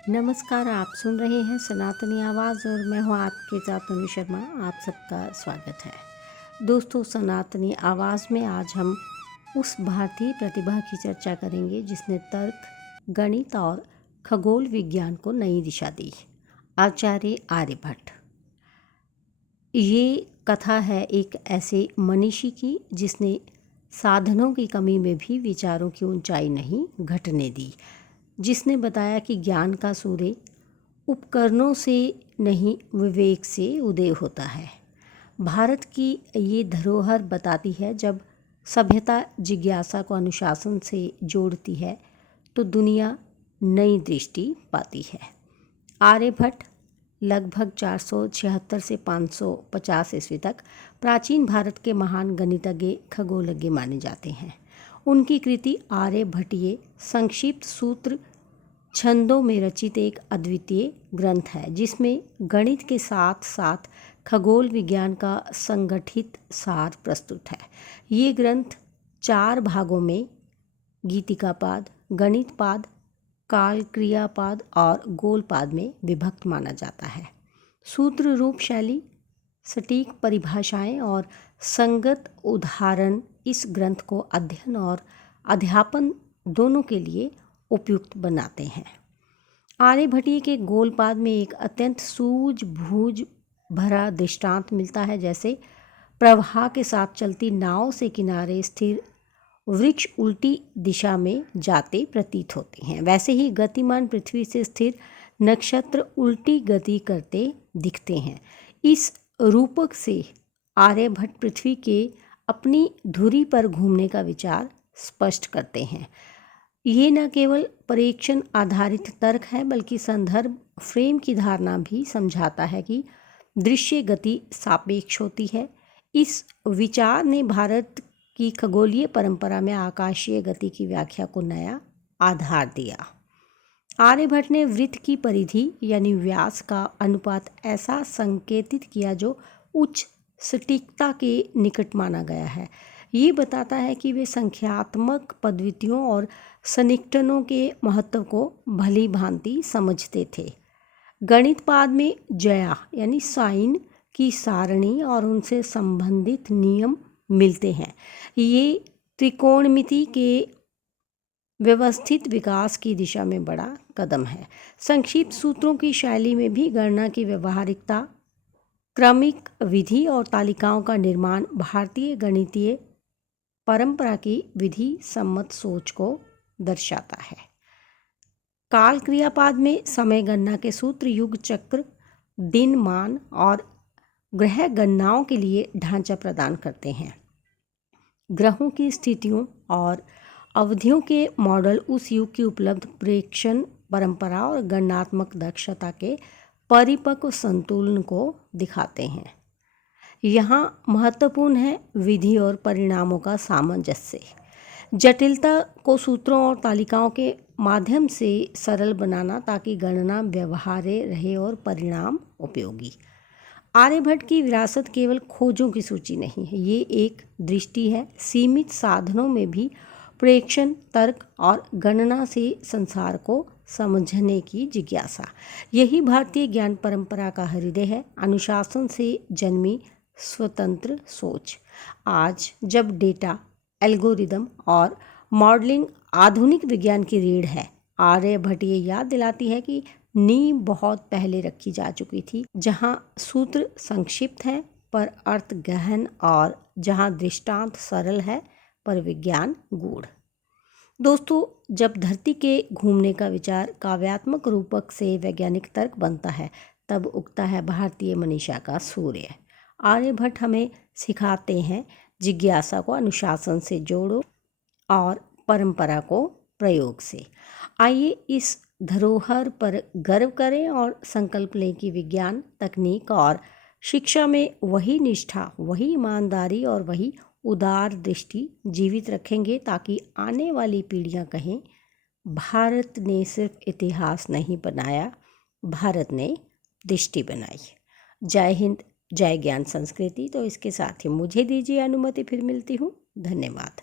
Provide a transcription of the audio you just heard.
नमस्कार, आप सुन रहे हैं सनातनी आवाज़ और मैं हूँ आपके साथ तनु शर्मा। आप सबका स्वागत है। दोस्तों, सनातनी आवाज़ में आज हम उस भारतीय प्रतिभा की चर्चा करेंगे जिसने तर्क, गणित और खगोल विज्ञान को नई दिशा दी। आचार्य आर्यभट्ट। ये कथा है एक ऐसे मनीषी की जिसने साधनों की कमी में भी विचारों की ऊंचाई नहीं घटने दी, जिसने बताया कि ज्ञान का सूर्य उपकरणों से नहीं विवेक से उदय होता है। भारत की ये धरोहर बताती है, जब सभ्यता जिज्ञासा को अनुशासन से जोड़ती है तो दुनिया नई दृष्टि पाती है। आर्यभट्ट लगभग 476 से 550 ईस्वी तक प्राचीन भारत के महान गणितज्ञ खगोलज्ञ माने जाते हैं। उनकी कृति आर्यभट्टीय संक्षिप्त सूत्र छंदों में रचित एक अद्वितीय ग्रंथ है, जिसमें गणित के साथ साथ खगोल विज्ञान का संगठित सार प्रस्तुत है। ये ग्रंथ 4 भागों में गीतिकापाद, गणितपाद, काल क्रियापाद और गोलपाद में विभक्त माना जाता है। सूत्र रूप शैली, सटीक परिभाषाएं और संगत उदाहरण इस ग्रंथ को अध्ययन और अध्यापन दोनों के लिए उपयुक्त बनाते हैं। आर्यभट्टीय के गोलपाद में एक अत्यंत सूझबूझ भरा दृष्टांत मिलता है, जैसे प्रवाह के साथ चलती नाव से किनारे स्थिर वृक्ष उल्टी दिशा में जाते प्रतीत होते हैं, वैसे ही गतिमान पृथ्वी से स्थिर नक्षत्र उल्टी गति करते दिखते हैं। इस रूपक से आर्यभट्ट पृथ्वी के अपनी धुरी पर घूमने का विचार स्पष्ट करते हैं। ये न केवल परीक्षण आधारित तर्क है, बल्कि संदर्भ फ्रेम की धारणा भी समझाता है कि दृश्य गति सापेक्ष होती है। इस विचार ने भारत की खगोलीय परंपरा में आकाशीय गति की व्याख्या को नया आधार दिया। आर्यभट्ट ने वृत्त की परिधि यानी व्यास का अनुपात ऐसा संकेतित किया जो उच्च सटीकता के निकट माना गया है। ये बताता है कि वे संख्यात्मक पद्धतियों और सन्निकटनों के महत्व को भली भांति समझते थे। गणितपाद में जया यानी साइन की सारणी और उनसे संबंधित नियम मिलते हैं। ये त्रिकोणमिति के व्यवस्थित विकास की दिशा में बड़ा कदम है। संक्षिप्त सूत्रों की शैली में भी गणना की व्यवहारिकता, क्रमिक विधि और तालिकाओं का निर्माण भारतीय गणितीय परंपरा की विधि सम्मत सोच को दर्शाता है। काल क्रियापाद में समय गणना के सूत्र युग चक्र, दिन मान और ग्रह गणनाओं के लिए ढांचा प्रदान करते हैं। ग्रहों की स्थितियों और अवधियों के मॉडल उस युग की उपलब्ध प्रेक्षण परंपरा और गणनात्मक दक्षता के परिपक्व संतुलन को दिखाते हैं। यहाँ महत्वपूर्ण है विधि और परिणामों का सामंजस्य। जटिलता को सूत्रों और तालिकाओं के माध्यम से सरल बनाना, ताकि गणना व्यवहार्य रहे और परिणाम उपयोगी। आर्यभट्ट की विरासत केवल खोजों की सूची नहीं है, ये एक दृष्टि है। सीमित साधनों में भी प्रेक्षण, तर्क और गणना से संसार को समझने की जिज्ञासा, यही भारतीय ज्ञान परंपरा का हृदय है। अनुशासन से जन्मी स्वतंत्र सोच। आज जब डेटा, एल्गोरिदम और मॉडलिंग आधुनिक विज्ञान की रीढ़ है, आर्यभट्ट ये याद दिलाती है कि नींव बहुत पहले रखी जा चुकी थी, जहाँ सूत्र संक्षिप्त हैं पर अर्थ गहन, और जहाँ दृष्टांत सरल है पर विज्ञान गूढ़। दोस्तों, जब धरती के घूमने का विचार काव्यात्मक रूपक से वैज्ञानिक तर्क बनता है, तब उगता है भारतीय मनीषा का सूर्य। आर्यभट्ट हमें सिखाते हैं, जिज्ञासा को अनुशासन से जोड़ो और परंपरा को प्रयोग से। आइए इस धरोहर पर गर्व करें और संकल्प लें कि विज्ञान, तकनीक और शिक्षा में वही निष्ठा, वही ईमानदारी और वही उदार दृष्टि जीवित रखेंगे, ताकि आने वाली पीढ़ियां कहें, भारत ने सिर्फ इतिहास नहीं बनाया, भारत ने दृष्टि बनाई। जय हिंद, जय ज्ञान संस्कृति। तो इसके साथ ही मुझे दीजिए अनुमति, फिर मिलती हूँ। धन्यवाद।